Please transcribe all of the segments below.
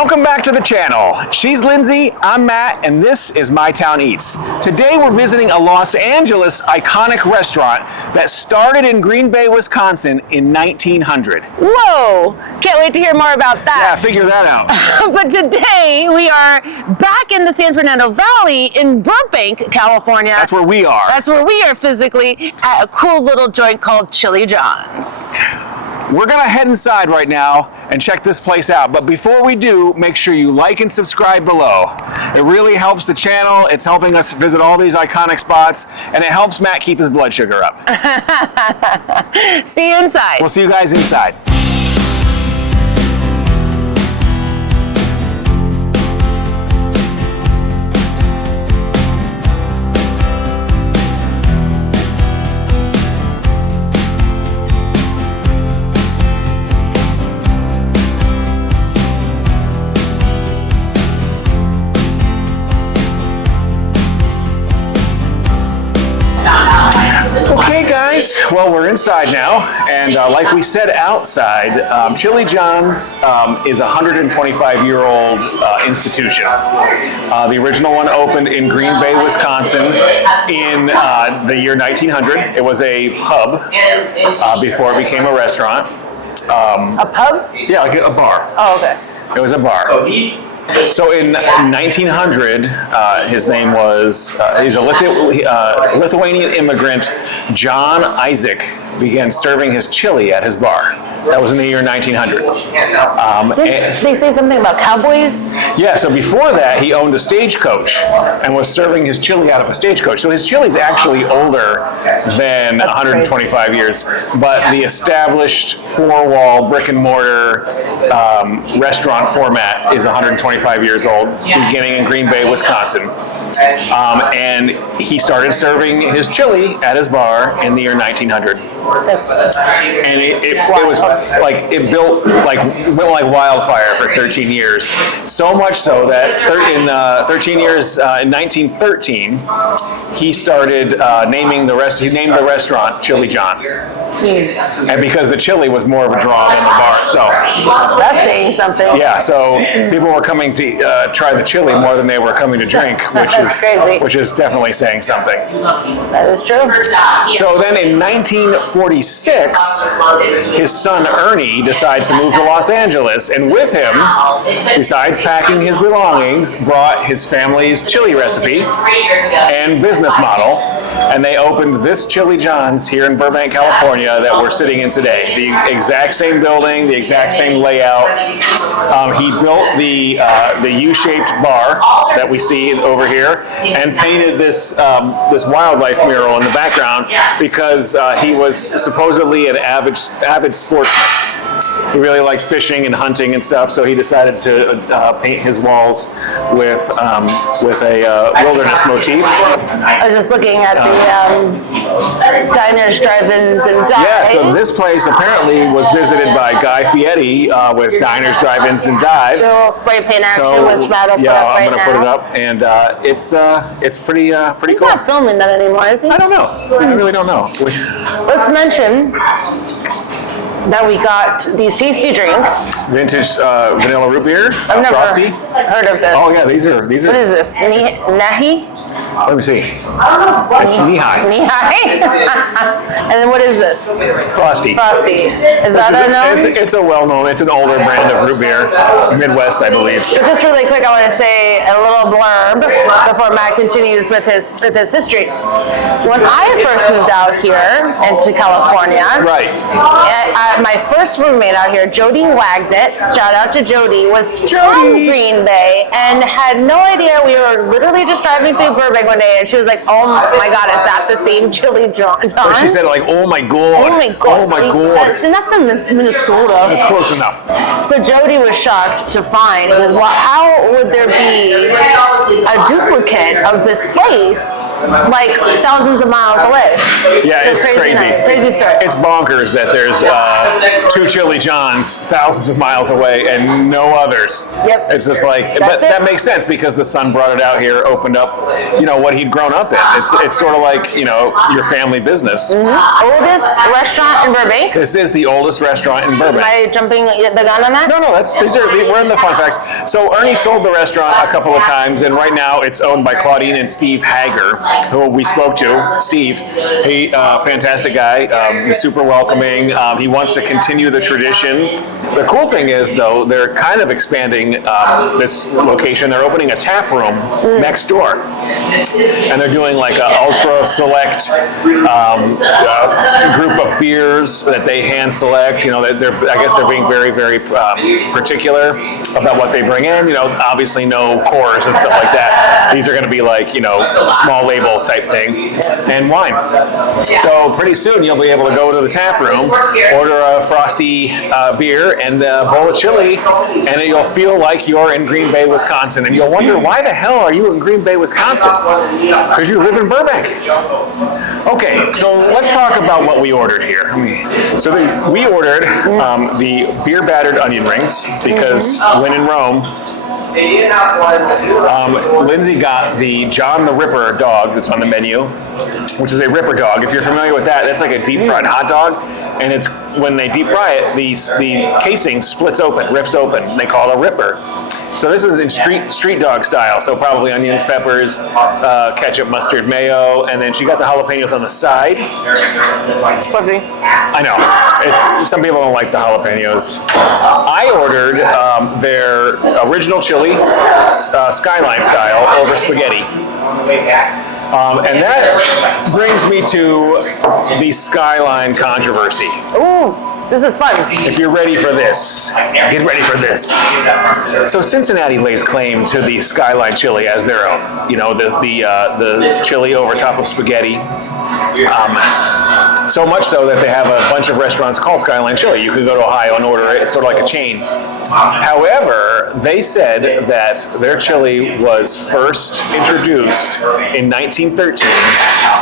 Welcome back to the channel. She's Lindsay, I'm Matt, and this is My Town Eats. Today we're visiting a Los Angeles iconic restaurant that started in Green Bay, Wisconsin in 1900. Whoa! Can't wait to hear more about that. Yeah, figure that out. But today we are back in the San Fernando Valley in Burbank, California. That's where we are. That's where we are physically at a cool little joint called Chili John's. We're gonna head inside right now and check this place out. But before we do, make sure you like and subscribe below. It really helps the channel. It's helping us visit all these iconic spots, and it helps Matt keep his blood sugar up. See you inside. We'll see you guys inside. Okay guys, well we're inside now, and like we said outside, Chili John's is a 125-year-old institution. The original one opened in Green Bay, Wisconsin in the year 1900. It was a pub before it became a restaurant. A pub? Yeah, like a bar. Oh, okay. It was a bar. So in 1900, his name was, he's a Lithuanian immigrant, John Isaac, began serving his chili at his bar. That was in the year 1900. Did they say something about cowboys? Yeah, so before that, he owned a stagecoach and was serving his chili out of a stagecoach. So his chili's actually older than 125 years, but the established four-wall brick and mortar restaurant format is 125 years old, beginning in Green Bay, Wisconsin. And he started serving his chili at his bar in the year 1900. And it was like, it built like, went like wildfire for 13 years. So much so that in 13 years, in 1913, he started naming the restaurant Chili John's. And because the chili was more of a draw than the bar itself. That's saying something. Yeah, so people were coming to try the chili more than they were coming to drink, which is definitely saying something. That is true. So then in 1946, his son Ernie decides to move to Los Angeles, and with him, besides packing his belongings, brought his family's chili recipe and business model, and they opened this Chili John's here in Burbank, California, that we're sitting in today. The exact same building, the exact same layout. He built the U-shaped bar that we see over here, and painted this wildlife mural in the background because he was supposedly an avid sportsman. He really liked fishing and hunting and stuff, so he decided to paint his walls with a wilderness motif. I was just looking at the diners, drive-ins, and dives. Yeah, so this place apparently was visited by Guy Fieri with diners, drive-ins, and dives. A little spray paint action, which Matt will put up right now. I'm gonna put it up, and it's pretty cool. He's not filming that anymore, is he? I don't know. I really don't know. Let's mention that we got these tasty drinks. Vintage vanilla root beer, I've never Frosty. heard of this. Oh yeah, these are. What is this? Nahi? Let me see. It's knee-high. Knee-high? And then what is this? Frosty. Frosty. Is that a known? It's a well-known, it's an older brand of root beer. Midwest, I believe. But just really quick, I want to say a little blurb before Matt continues with his history. When I first moved out here into California, Right. My first roommate out here, Jody Wagnitz, shout out to Jody, was from Green Bay and had no idea. We were literally just driving through Burbank one day, and she was like, "Oh my God, is that the same Chili John's?" She said like, "Oh my God." Oh my God. Oh my God. That's enough from Minnesota. It's close enough. So Jody was shocked to find, because how would there be a duplicate of this place like thousands of miles away? Yeah, it's crazy. Crazy story. It's bonkers that there's two Chili John's thousands of miles away and no others. Yep. It's just like, but that makes sense because the son brought it out here, opened up what he'd grown up in. It's sort of like, your family business. Oldest restaurant in Burbank? This is the oldest restaurant in Burbank. Am I jumping the gun on that? No, we're in the fun facts. So Ernie sold the restaurant a couple of times, and right now it's owned by Claudine and Steve Hager, who we spoke to. Steve, he fantastic guy. He's super welcoming. He wants to continue the tradition. The cool thing is, though, they're kind of expanding this location. They're opening a tap room next door, and they're doing like an ultra select group of beers that they hand select. I guess they're being very, very particular about what they bring in. Obviously no cores and stuff like that. These are going to be like small label type thing, and wine. So pretty soon you'll be able to go to the tap room, order a frosty beer and a bowl of chili, and you'll feel like you're in Green Bay, Wisconsin, and you'll wonder, why the hell are you in Green Bay, Wisconsin? Because you live in Burbank. Okay, so let's talk about what we ordered here. So we ordered the beer battered onion rings because when in Rome, Lindsay got the John the Ripper dog that's on the menu, which is a Ripper dog. If you're familiar with that, that's like a deep fried hot dog, and it's when they deep fry it, the casing splits open, rips open, and they call it a Ripper. So this is in street dog style, so probably onions, peppers, ketchup, mustard, mayo, and then she got the jalapenos on the side. Fluffy. I know. Some people don't like the jalapenos. I ordered their original chili, Skyline style, over spaghetti. And that brings me to the Skyline controversy. Ooh, this is fun. If you're ready for this, get ready for this. So Cincinnati lays claim to the Skyline chili as their own. The chili over top of spaghetti. So much so that they have a bunch of restaurants called Skyline Chili. You could go to Ohio and order it. It's sort of like a chain. However, they said that their chili was first introduced in 1913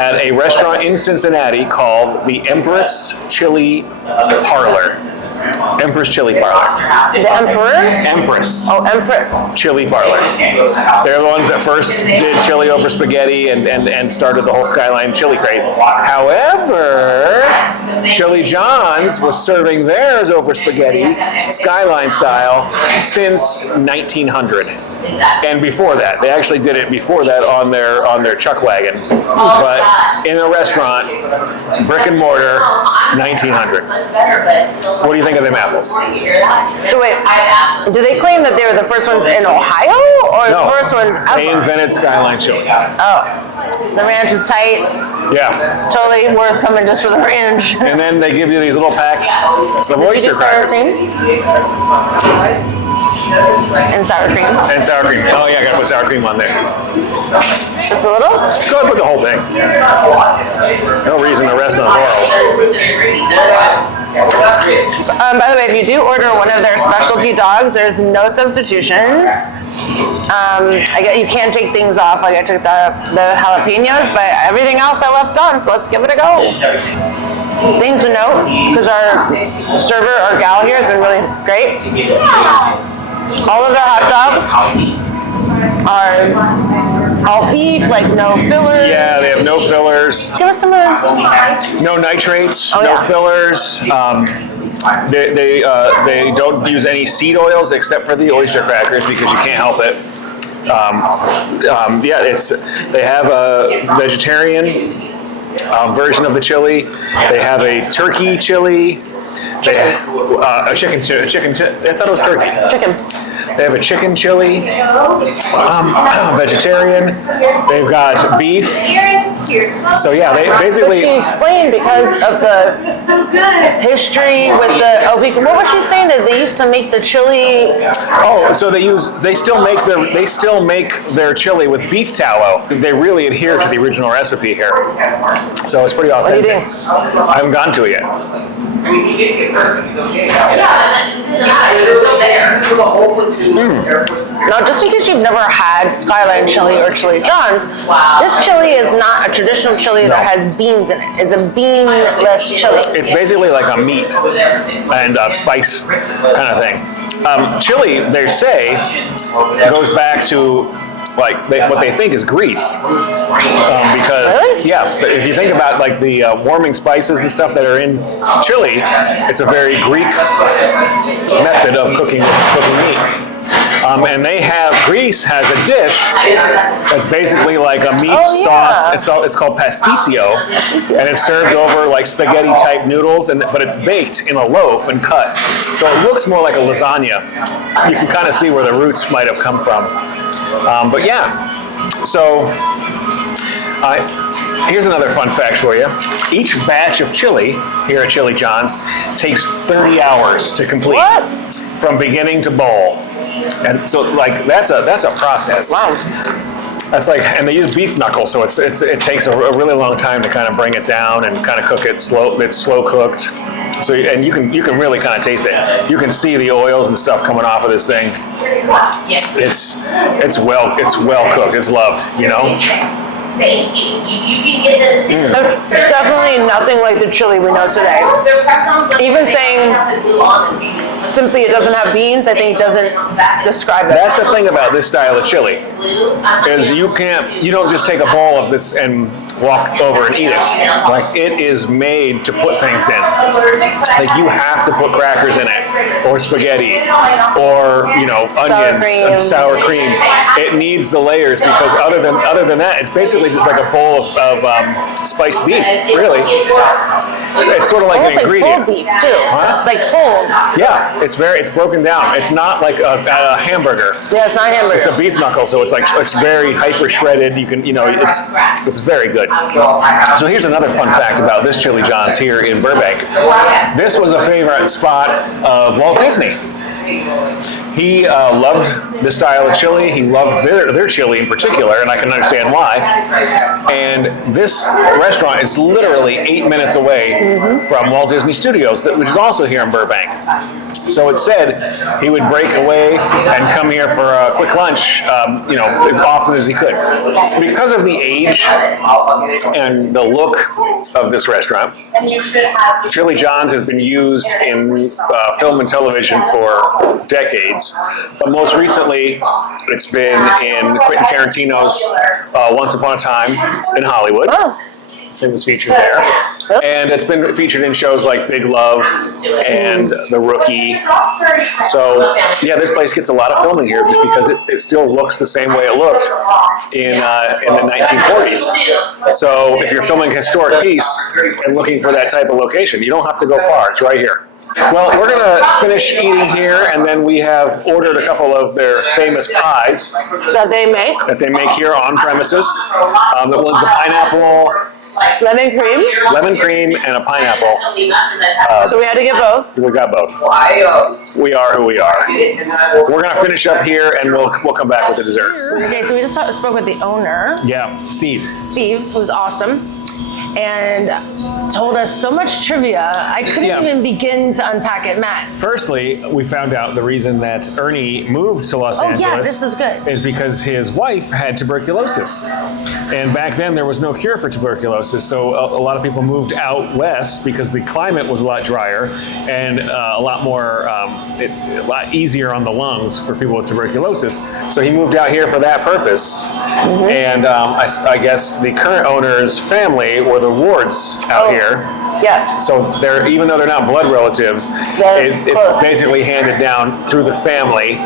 at a restaurant in Cincinnati called the Empress Chili Parlor. Empress Chili Parlor. The Emperors? Empress. Oh, Empress. Chili Parlor. They're the ones that first did chili over spaghetti and started the whole Skyline chili craze. However, Chili John's was serving theirs over spaghetti, Skyline style, since 1900. And before that, they actually did it before that on their chuck wagon, but in a restaurant, brick and mortar, 1900. What do you think of them apples? So wait, do they claim that they were the first ones in Ohio, or No, the first ones ever? they invented Skyline chili. Oh, the ranch is tight. Yeah, Totally worth coming just for the ranch. and then they give you these little packs of oyster sour crackers. cream? And sour cream. And sour cream. Oh yeah, I gotta put sour cream on there. Just a little? Go ahead and put the whole thing. No reason to rest on laurels. By the way, if you do order one of their specialty dogs, there's no substitutions. I get you can't take things off. Like I took the jalapenos, but everything else I left on. So let's give it a go. Things to note, because our server, our gal here, has been really great. All of their hot dogs are all beef, like no fillers. Yeah, they have no fillers. Give us some of those. No nitrates, Oh, no yeah. fillers. They don't use any seed oils except for the oyster crackers because you can't help it. They have a vegetarian version of the chili. They have a turkey chili. They have a chicken. I thought it was turkey. Chicken. They have a chicken chili, vegetarian. They've got beef. So yeah, they But basically. she explained because of the history with the what was she saying, that they used to make the chili? Oh, so they still make their chili with beef tallow. They really adhere to the original recipe here. So it's pretty What do you authentic. think? I haven't gotten to it yet. Now, just in case you've never had Skyline chili or Chili John's, this chili is not a traditional chili that has beans in it. It's a beanless chili. It's basically like a meat and spice kind of thing. Chili, they say, goes back to what they think is grease. Because Really? yeah, if you think about like the warming spices and stuff that are in Chile, it's a very Greek method of cooking meat. And Greece has a dish that's basically like a meat sauce. It's called pasticcio, and it's served over like spaghetti type noodles, but it's baked in a loaf and cut. So it looks more like a lasagna. You can kind of see where the roots might have come from. But yeah, so here's another fun fact for you. Each batch of chili here at Chili John's takes 30 hours to complete. What? From beginning to bowl. And so like that's a process. Wow. That's like, and they use beef knuckle, so it takes a really long time to kind of bring it down and kind of cook it slow. It's slow cooked. So and you can really kind of taste it. You can see the oils and stuff coming off of this thing. It's well cooked. It's loved, you know. Thank you. You can get them too. There's definitely nothing like the chili we know today. Even saying simply it doesn't have beans, I think doesn't describe it. That's the thing about this style of chili, is you don't just take a bowl of this and walk over and eat it. Like, it is made to put things in. Like, you have to put crackers in it, or spaghetti, or onions and sour cream. It needs the layers, because other than that, it's basically just like a bowl of spiced beef, really. It's sort of like an ingredient. It's like pulled beef too. Huh? It's like pulled. Yeah, it's broken down. It's not like a hamburger. Yeah, it's not a hamburger. It's a beef knuckle, so it's very hyper shredded. You can, it's very good. So here's another fun fact about this Chili John's here in Burbank. This was a favorite spot of Walt Disney. He loved this style of chili. He loved their chili in particular, and I can understand why. And this restaurant is literally 8 minutes away from Walt Disney Studios, which is also here in Burbank. So it said he would break away and come here for a quick lunch, as often as he could. Because of the age and the look of this restaurant, Chili John's has been used in film and television for decades, but most recently it's been in Quentin Tarantino's Once Upon a Time in Hollywood. Oh. It was featured there. And it's been featured in shows like Big Love and The Rookie. So, yeah, this place gets a lot of filming here just because it still looks the same way it looked in the 1940s. So if you're filming a historic piece and looking for that type of location, you don't have to go far. It's right here. Well, we're going to finish eating here, and then we have ordered a couple of their famous pies That they make here on premises. The one's a pineapple, lemon cream, and a pineapple. so we had to get both. We got both. We are who we are. We're gonna finish up here, and we'll come back with the dessert. Okay, so we just spoke with the owner, Yeah, Steve. who's awesome, and told us so much trivia. I couldn't even begin to unpack it, Matt. Firstly, we found out the reason that Ernie moved to Los Angeles. Yeah, this is good. Is because his wife had tuberculosis, and back then there was no cure for tuberculosis. So a lot of people moved out west because the climate was a lot drier and a lot more, a lot easier on the lungs for people with tuberculosis. So he moved out here for that purpose. And I guess the current owner's family were the Wards out here. Yeah. So even though they're not blood relatives, it's basically handed down through the family.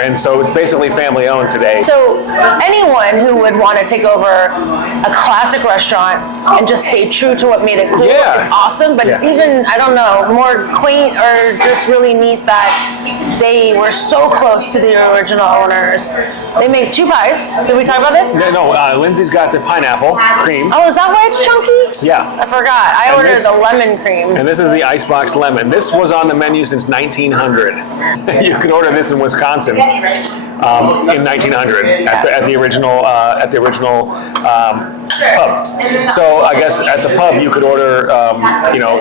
And so it's basically family owned today. So anyone who would want to take over a classic restaurant and just stay true to what made it cool is awesome, but it's even, I don't know, more quaint or just really neat that they were so close to the original owners. They made 2 pies. Did we talk about this? No, Lindsay's got the pineapple cream. Oh, is that why it's chunky? Yeah. I forgot. I ordered the lemon cream. And this is the icebox lemon. This was on the menu since 1900. You can order this in Wisconsin in 1900 at the original pub. So I guess at the pub you could order,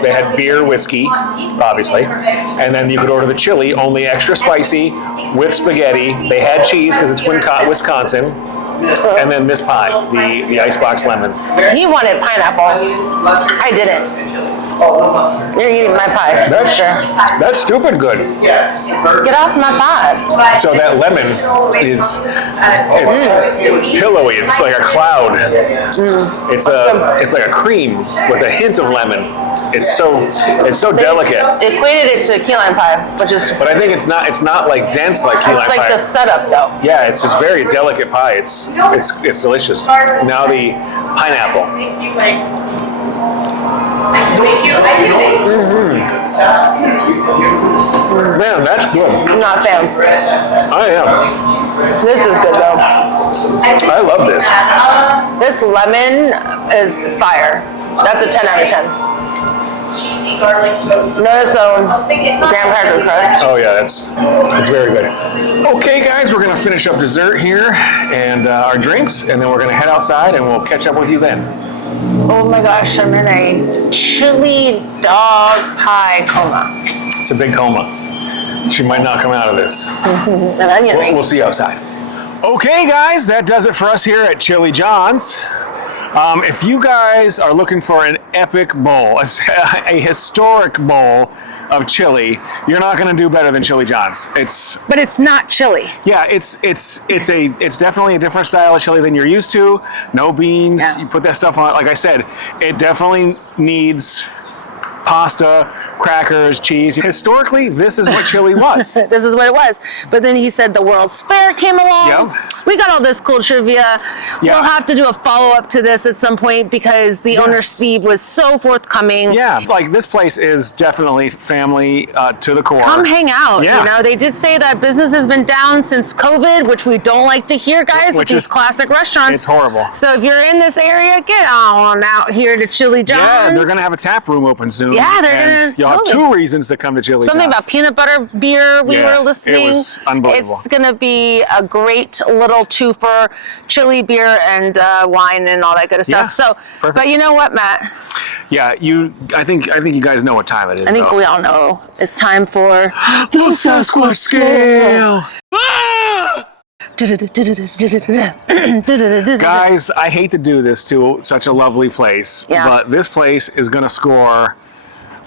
they had beer, whiskey, obviously, and then you could order the chili, only extra spicy, with spaghetti. They had cheese because it's Wisconsin. And then this pie, the icebox lemon. He wanted pineapple. I didn't. You're eating my pies. That's sure. that's stupid good. Get off my pie. So that lemon is it's pillowy. It's like a cloud. It's like a cream with a hint of lemon. It's so delicate. They equated it to key lime pie, which is But I think it's not like dense like key lime it's like pie. the setup though. Yeah, it's just very delicate pie. It's delicious. Now the pineapple. Man, that's good. I'm not a fan. I am. This is good though. I love this. This lemon is fire. That's a 10 out of 10. Cheesy garlic toast. Notice graham cracker crust. Oh yeah, that's very good. Okay, guys, we're gonna finish up dessert here and our drinks, and then we're gonna head outside, and we'll catch up with you then. Oh my gosh, I'm in a chili dog pie coma. It's a big coma. She might not come out of this. An onion ring. We'll see you outside. Okay, guys, that does it for us here at Chili John's. If you guys are looking for an epic bowl, a historic bowl of chili, you're not going to do better than Chili John's. But it's not chili. Yeah, it's definitely a different style of chili than you're used to. No beans. Yeah. You put that stuff on it. Like I said, it definitely needs pasta, crackers, cheese. Historically, this is what chili was. This is what it was. But then he said the World's Fair came along. Yeah. We got all this cool trivia. Yeah. We'll have to do a follow-up to this at some point because the owner, Steve, was so forthcoming. Yeah, like this place is definitely family to the core. Come hang out. Yeah. You know, they did say that business has been down since COVID, which we don't like to hear, guys, with these classic restaurants. It's horrible. So if you're in this area, get on out here to Chili John's. Yeah, they're gonna have a tap room open soon. Yeah, they're and gonna. You'll have totally. 2 reasons to come to Chili Something John's. about peanut butter beer we Yeah, were listening. it was unbelievable. It's going to be a great little twofer, chili beer and wine and all that good stuff. Yeah, So, perfect. but you know what, Matt? Yeah, I think you guys know what time it is. I think though. we all know it's time for the Sasquatch scale. Guys, I hate to do this to such a lovely place, Yeah. but this place is gonna score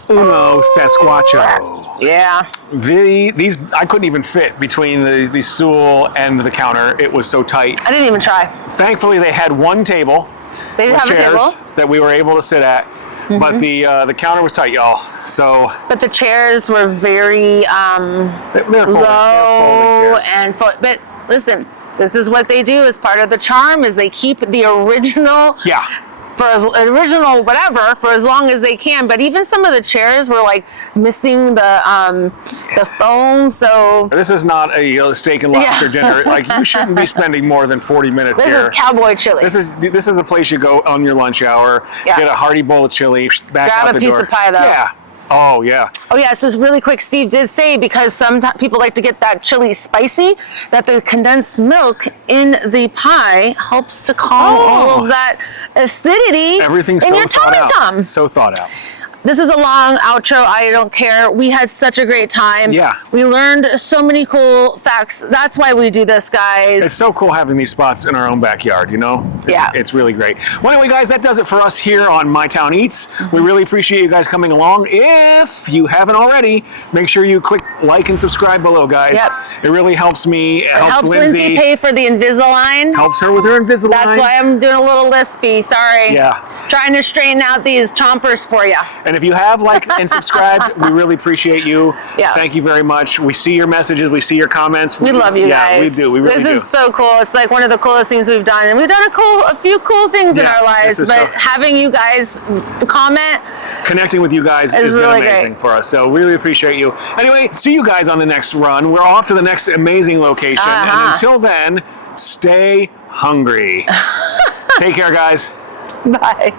uno Sasquatcho. Yeah. These I couldn't even fit between the stool and the counter. It was so tight. I didn't even try. Thankfully, they had one table. They didn't with have a table. chairs that we were able to sit at, but the counter was tight, y'all. So But the chairs were very they're folding low chairs. and but listen, this is what they do as part of the charm is they keep the original Yeah. for as long as they can. But even some of the chairs were like missing the foam. So This is not a steak and lobster dinner. Like you shouldn't be spending more than 40 minutes this here. is cowboy chili. This is a place you go on your lunch hour. Yeah. Get a hearty bowl of chili. Back Grab out a the piece door. of pie, though. Yeah. Oh yeah. Oh yeah, so it's really quick. Steve did say because some people like to get that chili spicy, that the condensed milk in the pie helps to calm all of that acidity Everything's in so your thought tummy out. tum. So thought out. This is a long outro. I don't care. We had such a great time. Yeah. We learned so many cool facts. That's why we do this, guys. It's so cool having these spots in our own backyard, you know? It's really great. Well, anyway, guys, that does it for us here on My Town Eats. We really appreciate you guys coming along. If you haven't already, make sure you click like and subscribe below, guys. Yep. It really helps me. It helps Lindsay pay for the Invisalign. Helps her with her Invisalign. That's why I'm doing a little lispy. Sorry. Yeah. Trying to straighten out these chompers for you. And if you have liked and subscribed, we really appreciate you. Yeah. Thank you very much. We see your messages. We see your comments. We love you guys. Yeah, we do. We really do. This is so cool. It's like one of the coolest things we've done. And we've done a few cool things in Yeah, our lives. this is But so- having you guys comment, Connecting with you guys has been really amazing great. for us. So we really appreciate you. Anyway, see you guys on the next run. We're off to the next amazing location. And until then, stay hungry. Take care, guys. bye.